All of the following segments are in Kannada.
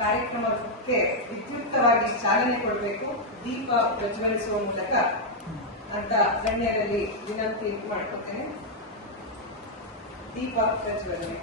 ಕಾರ್ಯಕ್ರಮಕ್ಕೆ ವಿದ್ಯುಕ್ತವಾಗಿ ಚಾಲನೆ ಕೊಡಬೇಕು, ದೀಪ ಪ್ರಜ್ವಲಿಸುವ ಮೂಲಕ ಅಂತ ಗಣ್ಯರಲ್ಲಿ ವಿನಂತಿ ಮಾಡ್ಕೊತೇನೆ. ದೀಪ ಪ್ರಜ್ವಲನೆ.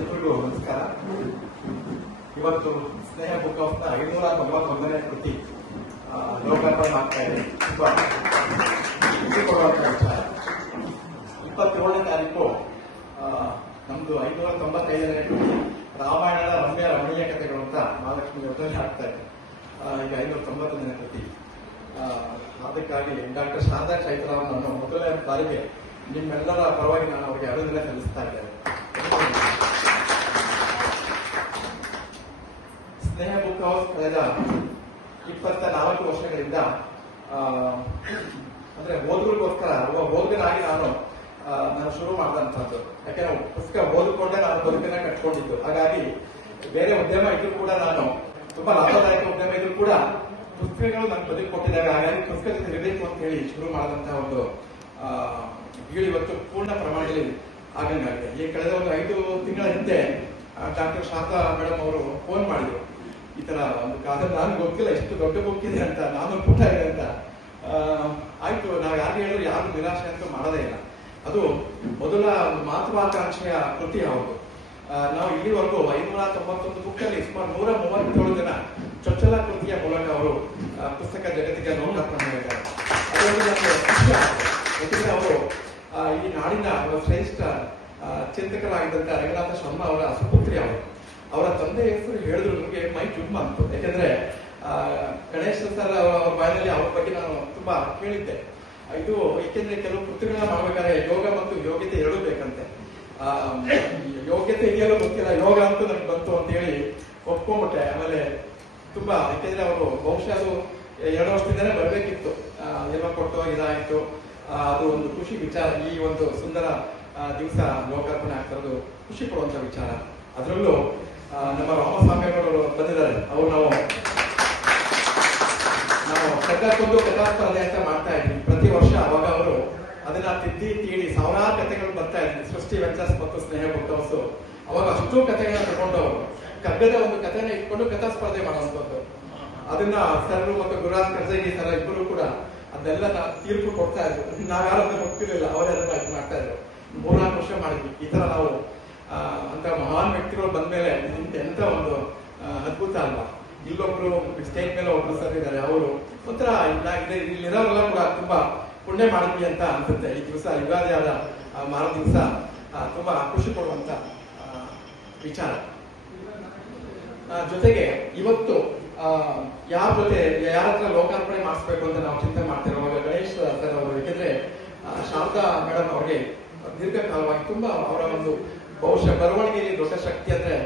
ಎಲ್ರಿಗೂ ನಮಸ್ಕಾರ. ಇವತ್ತು ಸ್ನೇಹ ಬುಕ್ ಹೌಸ್ ನ 591ನೇ ಕೃತಿ ಲೋಕಾರ್ಪಣೆ ಆಗ್ತಾ ಇದೆ. ಖುಷಿ ಕೊಡುವಂತ ವಿಚಾರ. 27ನೇ ತಾರೀಕು ನಮ್ದು 595ನೇ ಕೃತಿ ರಾಮಾಯಣದ ರಮ್ಯ ರಮಣೀಯ ಕಥೆಗಳು ಅಂತ ಮಹಾಲಕ್ಷ್ಮಿ ಯೋಜನೆ ಆಗ್ತಾ ಇದೆ. ಈಗ 590ನೇ ಕೃತಿ. ಅದಕ್ಕಾಗಿ ಡಾಕ್ಟರ್ ಶಾರದಾ ಚೈತ್ರ ನಾನು ಮೊದಲನೇ ಬಾರಿಗೆ ನಿಮ್ಮೆಲ್ಲರ ಪರವಾಗಿ ನಾನು ಅವರಿಗೆ ಅಭಿನಂದನೆ ಸಲ್ಲಿಸ್ತಾ ಇದ್ದೇನೆ. ಸ್ನೇಹ ಬುಕ್ ಹೌಸ್ ಕಳೆದ 24 ವರ್ಷಗಳಿಂದ ಅಂದ್ರೆ ಓದುಗರಿಗೋಸ್ಕರ ಒಬ್ಬ ಓದುಗನಾಗಿ ನಾನು ಶುರು ಮಾಡಿದಂಥದ್ದು. ಯಾಕೆಂದ್ರೆ ಪುಸ್ತಕ ಓದಿಕೊಂಡೆ ನಾನು ಬದುಕನ್ನ ಕಟ್ಕೊಂಡಿದ್ದು. ಹಾಗಾಗಿ ಬೇರೆ ಉದ್ಯಮ ಇದ್ರೂ ಕೂಡ ನಾನು ತುಂಬಾ ಲಾಭದಾಯಕ ಉದ್ಯಮ ಇದ್ರೂ ಕೂಡ ಪುಸ್ತಕಗಳು ನನ್ನ ಬದುಕು ಕೊಟ್ಟಿದ್ದಾರೆ. ಹಾಗಾಗಿ ಪುಸ್ತಕ ಇರಬೇಕು ಅಂತ ಹೇಳಿ ಶುರು ಮಾಡಿದಂತಹ ಒಂದು ಗೀಳು ಇವತ್ತು ಪೂರ್ಣ ಪ್ರಮಾಣದಲ್ಲಿ ಆಗಂಗಾಗಿದೆ. ಈ ಕಳೆದ ಒಂದು 5 ತಿಂಗಳ ಹಿಂದೆ ಡಾಕ್ಟರ್ ಶಾರದಾ ಮೇಡಮ್ ಅವರು ಫೋನ್ ಮಾಡಿದ್ರು. ಈ ತರ ಒಂದು ಕಾದಂಬರಿ ನಾನು ಗೊತ್ತಿಲ್ಲ ಎಷ್ಟು ದೊಡ್ಡ ಬುಕ್ ಇದೆ ಅಂತ, ನಾನು ಪುಟ ಇದೆ ಅಂತ. ಆಯ್ತು, ನಾವು ಯಾರು ಹೇಳಿದ್ರು ಯಾರು ನಿರಾಶೆ ಅಂತ ಮಾಡೋದೇ ಇಲ್ಲ. ಅದು ಮೊದಲ ಮಹತ್ವಾಕಾಂಕ್ಷೆಯ ಕೃತಿ ಹೌದು. ನಾವು ಇಲ್ಲಿವರೆಗೂ 591 ಬುಕ್ ಅಲ್ಲಿ ಸುಮಾರು 137 ಜನ ಚೊಚ್ಚಲ ಕೃತಿಯ ಮೂಲಕ ಅವರು ಪುಸ್ತಕ ಜಗತ್ತಿಗೆ ಲೋಕಾರ್ಪಣೆ ಮಾಡಿದ್ದಾರೆ. ಅದೊಂದು ನಮಗೆ ಖುಷಿ ಆಗುತ್ತೆ. ಯಾಕಂದ್ರೆ ಅವರು ಈ ನಾಡಿನ ಶ್ರೇಷ್ಠ ಚಿಂತಕರಾಗಿದ್ದಂತ ರಂಗನಾಥ ಶರ್ಮಾ ಅವರ ಸುಪುತ್ರಿ ಅವರು. ಅವರ ತಂದೆ ಹೆಸರು ಹೇಳಿದ್ರು ನಮಗೆ ಮೈ ಜುಮ್ಮ ಅಂತ. ಯಾಕಂದ್ರೆ ಗಣೇಶ್ ಸರ್ ಅವರ ಬಾಯಿನಲ್ಲಿ ಅವ್ರ ಬಗ್ಗೆ ನಾನು ತುಂಬಾ ಕೇಳಿದ್ದೆ. ಇದು ಏಕೆಂದ್ರೆ ಕೆಲವು ಕೃತಿಗಳನ್ನ ಮಾಡ್ಬೇಕಾದ್ರೆ ಯೋಗ ಮತ್ತು ಯೋಗ್ಯತೆ ಎರಡೂ ಬೇಕಂತೆ. ಯೋಗ್ಯತೆ ಇದೆಯಲ್ಲೂ ಗೊತ್ತಿಲ್ಲ, ಯೋಗ ಅಂತೂ ನನಗೆ ಬಂತು ಅಂತ ಹೇಳಿ ಒಪ್ಕೊಂಡ್ಬಿಟ್ಟೆ. ಆಮೇಲೆ ತುಂಬಾ ಯಾಕೆಂದ್ರೆ ಅವರು ಬಹುಶಃ ಅದು 2 ವರ್ಷದಿಂದನೇ ಬರ್ಬೇಕಿತ್ತು, ಎಲ್ಲ ಕೊಟ್ಟು ಇದಾಯ್ತು. ಅದು ಒಂದು ಖುಷಿ ವಿಚಾರ. ಈ ಒಂದು ಸುಂದರ ದಿವಸ ಲೋಕಾರ್ಪಣೆ ಆಗ್ತಿರೋದು ಖುಷಿ ಕೊಡುವಂತ ವಿಚಾರ. ಅದರಲ್ಲೂ ನಮ್ಮ ರಾಮಸ್ವಾಮಿಗಳು ಬಂದಿದ್ದಾರೆ. ಅವರು ನಾವು ಕಥಾಕೊಂದು ಕಥಾ ಸ್ಪರ್ಧೆ ಅಂತ ಮಾಡ್ತಾ ಇದ್ವಿ ಪ್ರತಿ ವರ್ಷ. ಅವಾಗ ಅವರು ಅದನ್ನ ತಿದ್ದಿ ತೀಡಿ ಸಾವಿರಾರು ಕಥೆಗಳು ಬರ್ತಾ ಇದ್ವಿ. ಸೃಷ್ಟಿ ವೆಂಚರ್ಸ್ ಮತ್ತು ಸ್ನೇಹ ಬುಕ್ ಹೌಸ್ ಅವಾಗ ಅಷ್ಟು ಕಥೆಗಳನ್ನ ತಗೊಂಡು ಕಗ್ಗದ ಒಂದು ಕಥೆನ ಇಟ್ಕೊಂಡು ಕಥಾ ಸ್ಪರ್ಧೆ ಮಾಡುವಂಥದ್ದು. ಅದನ್ನ ಸರ್ ಮತ್ತು ಗುರುರಾಜ್ ಕರ್ಜಗಿ ಸರ್ ಇಬ್ಬರು ಕೂಡ ಅದೆಲ್ಲ ತೀರ್ಪು ಕೊಡ್ತಾ ಇದ್ರು. ನಾವ್ಯಾರು ಗೊತ್ತಿರಲಿಲ್ಲ, ಅವರೇ ಅದನ್ನ ಇದು ಮಾಡ್ತಾ ಇದ್ರು. 3-4 ವರ್ಷ ಮಾಡಿದ್ವಿ. ಈ ತರ ನಾವು ಅಂತ ಮಹಾನ್ ವ್ಯಕ್ತಿಗಳು ಬಂದ್ಮೇಲೆ ಎಂತ ಒಂದು ಅದ್ಭುತ ಅಲ್ವಾ. ಇಲ್ಲೊಬ್ರು ಸ್ಟೇಜ್ ಮೇಲೆ ಒಬ್ರು ಸರ್ ಇದ್ದಾರೆ, ಅವರು ಒಂಥರ ಇಲ್ಲಿರೋರೆಲ್ಲ ಕೂಡ ತುಂಬಾ ಪುಣ್ಯ ಮಾಡಿದ್ವಿ ಅಂತ ಅನ್ಸುತ್ತೆ. ಈ ದಿವಸ ಯುಗಾದಿ ಆದ ಮಾರ ದಿವಸ ತುಂಬಾ ಖುಷಿ ಕೊಡುವಂತ ವಿಚಾರ. ಜೊತೆಗೆ ಇವತ್ತು ಯಾರ ಜೊತೆ ಯಾರ ಹತ್ರ ಲೋಕಾರ್ಪಣೆ ಮಾಡಿಸ್ಬೇಕು ಅಂತ ನಾವು ಚಿಂತೆ ಮಾಡ್ತಿರುವಾಗ ಗಣೇಶ್ ಸರ್ ಅವರು, ಯಾಕೆಂದ್ರೆ ಶಾರದಾ ಮೇಡಮ್ ಅವ್ರಿಗೆ ದೀರ್ಘಕಾಲವಾಗಿ ತುಂಬಾ ಅವರ ಒಂದು ಬಹುಶಃ ಬರವಣಿಗೆಯಲ್ಲಿ ದೊಡ್ಡ ಶಕ್ತಿ ಅಂದ್ರೆ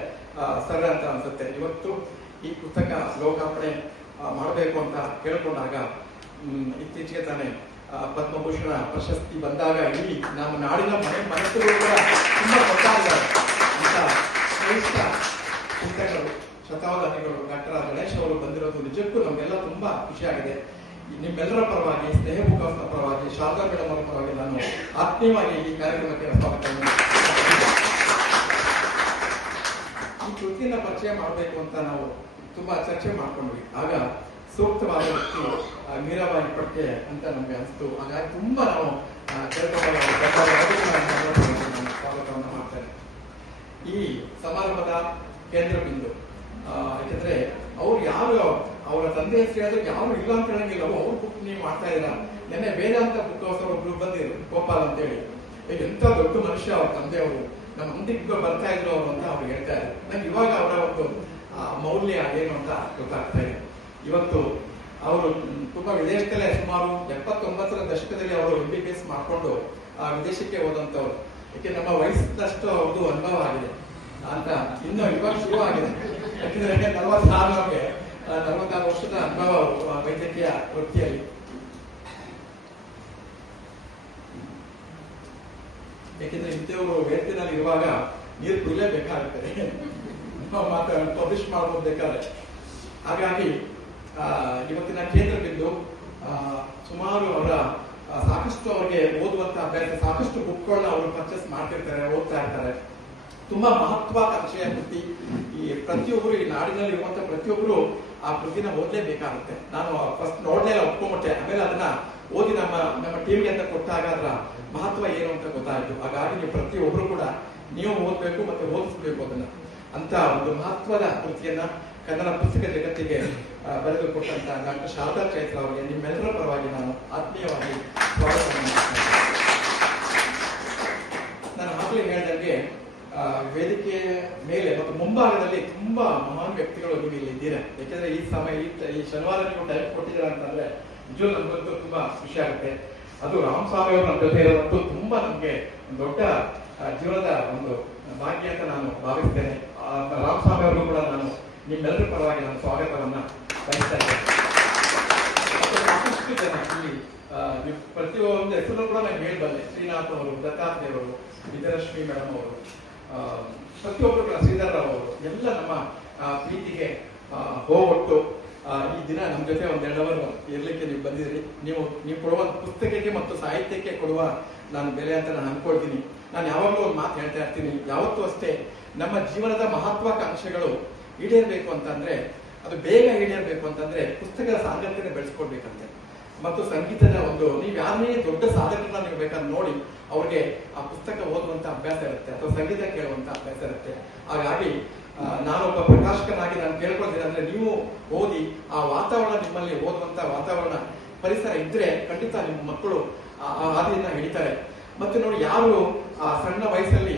ಸರ್ ಅಂತ ಅನ್ಸುತ್ತೆ. ಇವತ್ತು ಈ ಪುಸ್ತಕ ಲೋಕಾರ್ಪಣೆ ಮಾಡಬೇಕು ಅಂತ ಕೇಳ್ಕೊಂಡಾಗ ಇತ್ತೀಚೆಗೆ ತಾನೇ ಪದ್ಮಭೂಷಣ ಪ್ರಶಸ್ತಿ ಬಂದಾಗ ಇಡೀ ನಮ್ಮ ನಾಡಿನ ಮನಸ್ಸುಗಳು ಕೂಡ ತುಂಬಾ ಗೊತ್ತಾಗಿದ್ದಾರೆ ಅಂತ ಶ್ರೇಷ್ಠ ಚಿಂತಕರು ಶತಾವಧಾನಿಗಳು ಡಾಕ್ಟರ್ ಗಣೇಶ್ ಅವರು ಬಂದಿರೋದು ನಿಜಕ್ಕೂ ನಮಗೆಲ್ಲ ತುಂಬಾ ಖುಷಿಯಾಗಿದೆ. ನಿಮ್ಮೆಲ್ಲರ ಪರವಾಗಿ, ಸ್ನೇಹ ಬುಕ್ ಹೌಸ್ನ ಪರವಾಗಿ, ಶಾರದಾ ಮೇಡಮ್ ಅವರ ಪರವಾಗಿ ನಾನು ಆತ್ಮೀಯವಾಗಿ ಈ ಕಾರ್ಯಕ್ರಮಕ್ಕೆ ಸ್ವಾಗತ. ಈ ಕೃತಿನ ಪರಿಚಯ ಮಾಡಬೇಕು ಅಂತ ನಾವು ತುಂಬಾ ಚರ್ಚೆ ಮಾಡ್ಕೊಂಡ್ವಿ. ಆಗ ಸೂಕ್ತವಾದ ವ್ಯಕ್ತಿ ಮೀರಾಬಾಯಿ ಪಟ್ಕೆ ಅಂತ ನಮ್ಗೆ ಅನಿಸ್ತು. ಹಾಗಾಗಿ ತುಂಬಾ ನಾವು ಮಾಡ್ತಾ ಇದ್ದೀರಾ. ನೆನ್ನೆ ವೇದಾಂತ ಬುಕ್ ಹೌಸ್ ಒಬ್ರು ಬಂದಿದ್ರು, ಗೋಪಾಲ್ ಅಂತೇಳಿ. ಈಗ ಎಂತ ದೊಡ್ಡ ಮನುಷ್ಯ ಅವ್ರ ತಂದೆಯವರು ನಮ್ಮ ಮುಂದಿಗೆ ಬರ್ತಾ ಇದ್ರು ಅವರು ಅಂತ ಅವ್ರು ಹೇಳ್ತಾ ಇದ್ರು. ನಂಗೆ ಇವಾಗ ಅವರ ಒಂದು ಮೌಲ್ಯ ಏನು ಅಂತ ಗೊತ್ತಾಗ್ತಾ ಇದೆ. ಇವತ್ತು ಅವರು ತುಂಬಾ ವಿದೇಶದಲ್ಲೇ ಸುಮಾರು 79ರ ದಶಕದಲ್ಲಿ ಅವರು MBBS ಮಾಡ್ಕೊಂಡು ವಿದೇಶಕ್ಕೆ ಹೋದಂತವ್ರು. ಯಾಕೆ ನಮ್ಮ ವಯಸ್ಸಿನಷ್ಟು ಅವ್ರದ್ದು ಅನುಭವ ಆಗಿದೆ ಅಂತ ಇನ್ನು ಇವಾಗ ಶುರು ಆಗಿದೆ. ಯಾಕಂದ್ರೆ 46 ವರ್ಷದ ಅನುಭವ ವೈದ್ಯಕೀಯ ವೃತ್ತಿಯಲ್ಲಿ. ಯಾಕೆಂದ್ರೆ ಇಂಥವರು ವೇದಿಕೆಯಲ್ಲಿ ಇರುವಾಗ ನೀರು ಕುಡಿಲೇಬೇಕಾಗುತ್ತದೆ, ಪಬ್ಲಿಷ್ ಮಾಡ್ಬೋದು ಬೇಕಾದ್ರೆ. ಹಾಗಾಗಿ ಇವತ್ತಿನ ಕೇಂದ್ರ ಬಿಂದು ಸುಮಾರು ಅವರ ಸಾಕಷ್ಟು ಅವರಿಗೆ ಓದುವಂತ ಅಭ್ಯಾಸ, ಸಾಕಷ್ಟು ಬುಕ್ಗಳನ್ನ ಅವರು ಪರ್ಚೇಸ್ ಮಾಡ್ತಿರ್ತಾರೆ, ಓದ್ತಾ ಇರ್ತಾರೆ. ತುಂಬಾ ಮಹತ್ವಾಕಾಂಕ್ಷೆಯ ಕೃತಿ. ಈ ಪ್ರತಿಯೊಬ್ಬರು, ಈ ನಾಡಿನಲ್ಲಿ ಇರುವಂತ ಪ್ರತಿಯೊಬ್ಬರು ಆ ಕೃತಿನ ಓದಲೇಬೇಕಾಗುತ್ತೆ. ನಾನು ಫಸ್ಟ್ ನೋಡ್ಲೇ ಒಪ್ಕೊಂಡ್ಬಿಟ್ಟೆ. ಆಮೇಲೆ ಅದನ್ನ ಓದಿ ನಮ್ಮ ಟೀಮ್ಗೆ ಅಂತ ಕೊಟ್ಟಾಗ ಅದರ ಮಹತ್ವ ಏನು ಅಂತ ಗೊತ್ತಾಯ್ತು. ಹಾಗಾಗಿ ನೀವು ಪ್ರತಿಯೊಬ್ಬರು ಕೂಡ ನೀವು ಓದ್ಬೇಕು ಮತ್ತೆ ಓದಿಸ್ಬೇಕು ಅದನ್ನ. ಅಂತ ಒಂದು ಮಹತ್ವದ ಕೃತಿಯನ್ನ ಕನ್ನಡ ಪುಸ್ತಕ ಜಗತ್ತಿಗೆ ಬರೆದು ಕೊಟ್ಟಂತ ಡಾಕ್ಟರ್ ಶಾರದಾ ಚೈತ್ರ ಅವರಿಗೆ ನಿಮ್ಮೆಲ್ಲರ ಪರವಾಗಿ ನಾನು ಆತ್ಮೀಯವಾಗಿ ಸ್ವಾಗತ ಮಾಡ್ತೇನೆ. ನಾನು ಆಗಲೇ ಹೇಳಿದಂಗೆ ವೇದಿಕೆಯ ಮೇಲೆ ಮತ್ತು ಮುಂಭಾಗದಲ್ಲಿ ತುಂಬಾ ಮಹಾನ್ ವ್ಯಕ್ತಿಗಳು ನೀವು ಇಲ್ಲಿ ಇದ್ದೀರಾ. ಯಾಕೆಂದ್ರೆ ಈ ಸಮಯ ಈ ಶನಿವಾರ ನೀವು ಟೈಮ್ ಕೊಟ್ಟಿದ್ದೀರಾ ಅಂತಂದ್ರೆ ನಿಜವೂ ನಮ್ಗಂತೂ ತುಂಬಾ ಖುಷಿ ಆಗುತ್ತೆ. ಅದು ರಾಮಸ್ವಾಮಿ ಅವರು ನಮ್ಮ ಜೊತೆ ಇರೋದಂತೂ ತುಂಬಾ ನಮ್ಗೆ ದೊಡ್ಡ ಜೀವನದ ಒಂದು ಭಾಗ್ಯ ಅಂತ ನಾನು ಭಾವಿಸ್ತೇನೆ. ರಾಮಸ್ವಾಮಿ ಅವ್ರಿಗೂ ಕೂಡ ನಾನು ನಿಮ್ಮೆಲ್ಲರ ಪರವಾಗಿ ನಾನು ಸ್ವಾಗತವನ್ನ ಬಯಸ್ತಾ ಇದ್ದೇನೆ. ಸಾಕಷ್ಟು ಜನ ಇಲ್ಲಿ ಪ್ರತಿಯೊಂದು ಹೆಸರು ಕೂಡ ನಾನು ಹೇಳಬಲ್ಲೆ. ಶ್ರೀನಾಥ್ ಅವರು, ದತ್ತಾತ್ರೇಯ ಅವರು, ವಿಜಯಲಕ್ಷ್ಮಿ ಮೇಡಮ್ ಅವರು, ಪ್ರತಿಯೊಬ್ಬರು ಕೂಡ ಶ್ರೀಧರ್ ರಾವ್ ಅವರು ಎಲ್ಲ ನಮ್ಮ ಪ್ರೀತಿಗೆ ಹೋಗೊಟ್ಟು ಈ ದಿನ ನಮ್ಮ ಜೊತೆ ಒಂದ್ 2 ಅವರ್ ಇರ್ಲಿಕ್ಕೆ ನೀವು ಬಂದಿದ್ರಿ. ನೀವು ಕೊಡುವ ಪುಸ್ತಕಕ್ಕೆ ಮತ್ತು ಸಾಹಿತ್ಯಕ್ಕೆ ಕೊಡುವ ನಾನು ಬೆಲೆ ಅಂತ ನಾನು ಅನ್ಕೊಳ್ತೀನಿ. ನಾನು ಯಾವಾಗಲೂ ಒಂದು ಮಾತು ಹೇಳ್ತಾ ಇರ್ತೀನಿ, ಯಾವತ್ತೂ ಅಷ್ಟೇ ನಮ್ಮ ಜೀವನದ ಮಹತ್ವಾಕಾಂಕ್ಷೆಗಳು ಈಡೇರ್ಬೇಕು ಅಂತಂದ್ರೆ, ಅದು ಬೇಗ ಈಡೇರ್ಬೇಕು ಅಂತಂದ್ರೆ ಪುಸ್ತಕದ ಸಾಂಗತ್ಯನ ಬೆಳೆಸ್ಕೊಡ್ಬೇಕಂತೆ. ಮತ್ತು ಸಂಗೀತದ ಒಂದು, ನೀವು ಯಾರನ್ನೇ ದೊಡ್ಡ ಸಾಧಕರನ್ನ ನೀವು ಬೇಕಾದ್ರೆ ನೋಡಿ, ಅವ್ರಿಗೆ ಆ ಪುಸ್ತಕ ಓದುವಂತ ಅಭ್ಯಾಸ ಇರುತ್ತೆ ಅಥವಾ ಸಂಗೀತ ಕೇಳುವಂತ ಅಭ್ಯಾಸ ಇರುತ್ತೆ. ಹಾಗಾಗಿ ನಾನೊಬ್ಬ ಪ್ರಕಾಶಕನಾಗಿ ನಾನು ಕೇಳ್ಕೊಳ್ತೀನಿ ಅಂದ್ರೆ, ನೀವು ಓದಿ ಆ ವಾತಾವರಣ, ನಿಮ್ಮಲ್ಲಿ ಓದುವಂತ ವಾತಾವರಣ, ಪರಿಸರ ಇದ್ರೆ ಖಂಡಿತ ನಿಮ್ಮ ಮಕ್ಕಳು ಆ ಹಾದಿಯನ್ನ ಹಿಡಿತಾರೆ. ಮತ್ತೆ ನೋಡಿ, ಯಾರು ಆ ಸಣ್ಣ ವಯಸ್ಸಲ್ಲಿ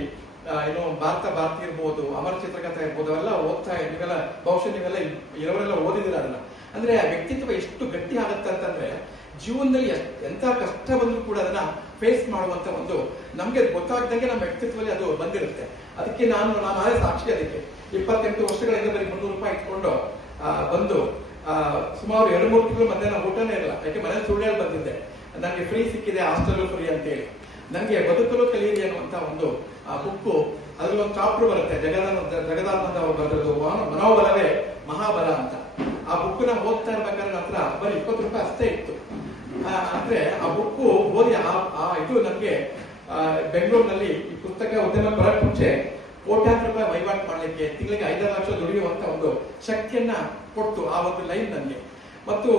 ಏನೋ ಭಾರತಿ ಇರ್ಬೋದು, ಅಮರ ಚಿತ್ರಕಥೆ ಇರ್ಬೋದು, ಅವೆಲ್ಲ ಓದ್ತಾ ನೀವೆಲ್ಲ ಬಹುಶಃ ನೀವೆಲ್ಲ ಇರೋರೆಲ್ಲ ಓದಿದಿರ ಅದನ್ನ. ಅಂದ್ರೆ ಆ ವ್ಯಕ್ತಿತ್ವ ಎಷ್ಟು ಗಟ್ಟಿ ಆಗತ್ತೆ ಅಂತಂದ್ರೆ, ಜೀವನದಲ್ಲಿ ಎಂತ ಕಷ್ಟ ಬಂದ್ರೂ ಕೂಡ ಅದನ್ನ ಫೇಸ್ ಮಾಡುವಂತ ಒಂದು ನಮ್ಗೆ ಗೊತ್ತಾಗ್ದಂಗೆ ನಮ್ಮ ವ್ಯಕ್ತಿತ್ವದಲ್ಲಿ ಅದು ಬಂದಿರುತ್ತೆ. ಅದಕ್ಕೆ ನಾನು ಆದ್ರೆ ಸಾಕ್ಷಿ. ಅದಕ್ಕೆ 28 ವರ್ಷಗಳಿಂದ ಬರೀ 300 ರೂಪಾಯಿ ಇಟ್ಕೊಂಡು ಬಂದು ಸುಮಾರು 2-3 ತಿಂಗಳು ಮಧ್ಯಾಹ್ನ ಊಟನೇ ಇರಲ್ಲ. ಯಾಕೆ ಮನೇಲಿ ಸುಳ್ಳು ಬಂದಿದ್ದೆ, ನನಗೆ ಫ್ರೀ ಸಿಕ್ಕಿದೆ, ಹಾಸ್ಟೆಲ್ ಫ್ರೀ ಅಂತ ಹೇಳಿ. ನನಗೆ ಬದುಕಲು ಕಲಿಯಿರಿ ಅನ್ನುವಂತ ಒಂದು ಬುಕ್ಕು, ಅದ್ರಲ್ಲಿ ಒಂದು ಚಾಪ್ಟರ್ ಬರುತ್ತೆ, ಜಗದಾನಂದ ಅವರು ಬರೆದಿರೋದು ಮನೋಬಲವೇ ಮಹಾಬಲ ಅಂತ. ಆ ಬುಕ್ ನ ಓದ್ತಾ ಇರ್ಬೇಕಾದ್ರೆ ನಂತರ ಬರೀ 20 ರೂಪಾಯಿ ಅಷ್ಟೇ ಇತ್ತು. ಅಂದ್ರೆ ಆ ಬುಕ್ ಓದಿ ಇದು ನಮ್ಗೆ ಬೆಂಗಳೂರಿನಲ್ಲಿ ಈ ಪುಸ್ತಕ ಉದ್ಯಮ ಬರಕ್ ಮುಂಚೆ ಕೋಟ್ಯಾಂತರ ರೂಪಾಯಿ ವಹಿವಾಟು ಮಾಡ್ಲಿಕ್ಕೆ, ತಿಂಗಳಿಗೆ 5 ಲಕ್ಷ ದುಡಿಯುವಂತ ಒಂದು ಶಕ್ತಿಯನ್ನ ಕೊಡ್ತು ಆ ಒಂದು ಲೈನ್ ನನಗೆ. ಮತ್ತು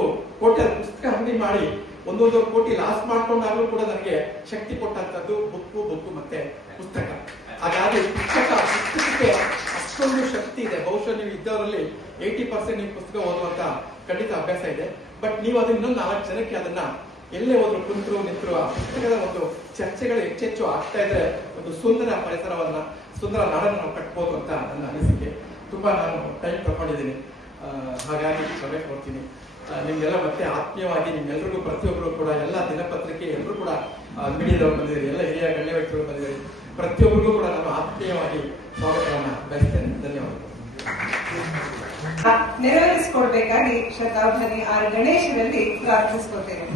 ಪುಸ್ತಕ ಅಂಗಡಿ ಮಾಡಿ 1.5 ಕೋಟಿ ಲಾಸ್ ಮಾಡ್ಕೊಂಡಾಗ್ಲೂ ಕೂಡ ನನಗೆ ಶಕ್ತಿ ಕೊಟ್ಟಂತದ್ದು ಬುಕ್ಕು ಮತ್ತೆ ಪುಸ್ತಕ. ಹಾಗಾಗಿ ಪುಸ್ತಕಕ್ಕೆ ಅಷ್ಟೊಂದು ಶಕ್ತಿ ಇದೆ. ಬಹುಶಃ ನೀವು ಇದ್ದವರಲ್ಲಿ 80% ನೀವು ಪುಸ್ತಕ ಓದುವಂತ ಖಂಡಿತ ಅಭ್ಯಾಸ ಇದೆ. ಬಟ್ ನೀವು ಅದನ್ನ ಇನ್ನೊಂದು 4 ಜನಕ್ಕೆ ಅದನ್ನ ಎಲ್ಲೇ ಹೋದ್ರು, ಕುಂತರು ನಿಂತರು, ಆ ಪುಸ್ತಕದ ಒಂದು ಚರ್ಚೆಗಳು ಹೆಚ್ಚೆಚ್ಚು ಆಗ್ತಾ ಇದ್ರೆ ಒಂದು ಸುಂದರ ಪರಿಸರವನ್ನ, ಸುಂದರ ನಾಡನ್ನು ನಾವು ಕಟ್ಬೋದು ಅಂತ ನನ್ನ ಅನಿಸಿಕೆ. ತುಂಬಾ ನಾನು ಟೈಮ್ ತಗೊಂಡಿದ್ದೀನಿ, ಹಾಗಾಗಿ ಕ್ಷಮೆ ಕೊಡ್ತೀನಿ. ನಿಮ್ಗೆಲ್ಲ ಮತ್ತೆ ಆತ್ಮೀಯವಾಗಿ ನಿಮ್ಗೆಲ್ರಿಗೂ ಪ್ರತಿಯೊಬ್ಬರು ಕೂಡ ಎಲ್ಲ ದಿನಪತ್ರಿಕೆ ಎಲ್ಲರೂ ಕೂಡ ಮೀಡಿಯಾದವ್ರು ಬಂದಿದ್ದೀರಿ, ಎಲ್ಲ ಹಿರಿಯ ಗಣ್ಯ ವ್ಯಕ್ತಿಗಳು ಬಂದಿದ್ದೀರಿ. ಪ್ರತಿಯೊಬ್ಬರಿಗೂ ಕೂಡ ನಾನು ಆತ್ಮೀಯವಾಗಿ ಸ್ವಾಗತವನ್ನ ಬಯಸ್ತೇನೆ. ಧನ್ಯವಾದಗಳು. ನೆರವೇರಿಸಿಕೊಡ್ಬೇಕಾಗಿ ಶ್ರದ್ಧಾಭಾನಿ ಆರ್ ಗಣೇಶರಲ್ಲಿ ಪ್ರಾರ್ಥಿಸಿಕೊಳ್ತೇನೆ.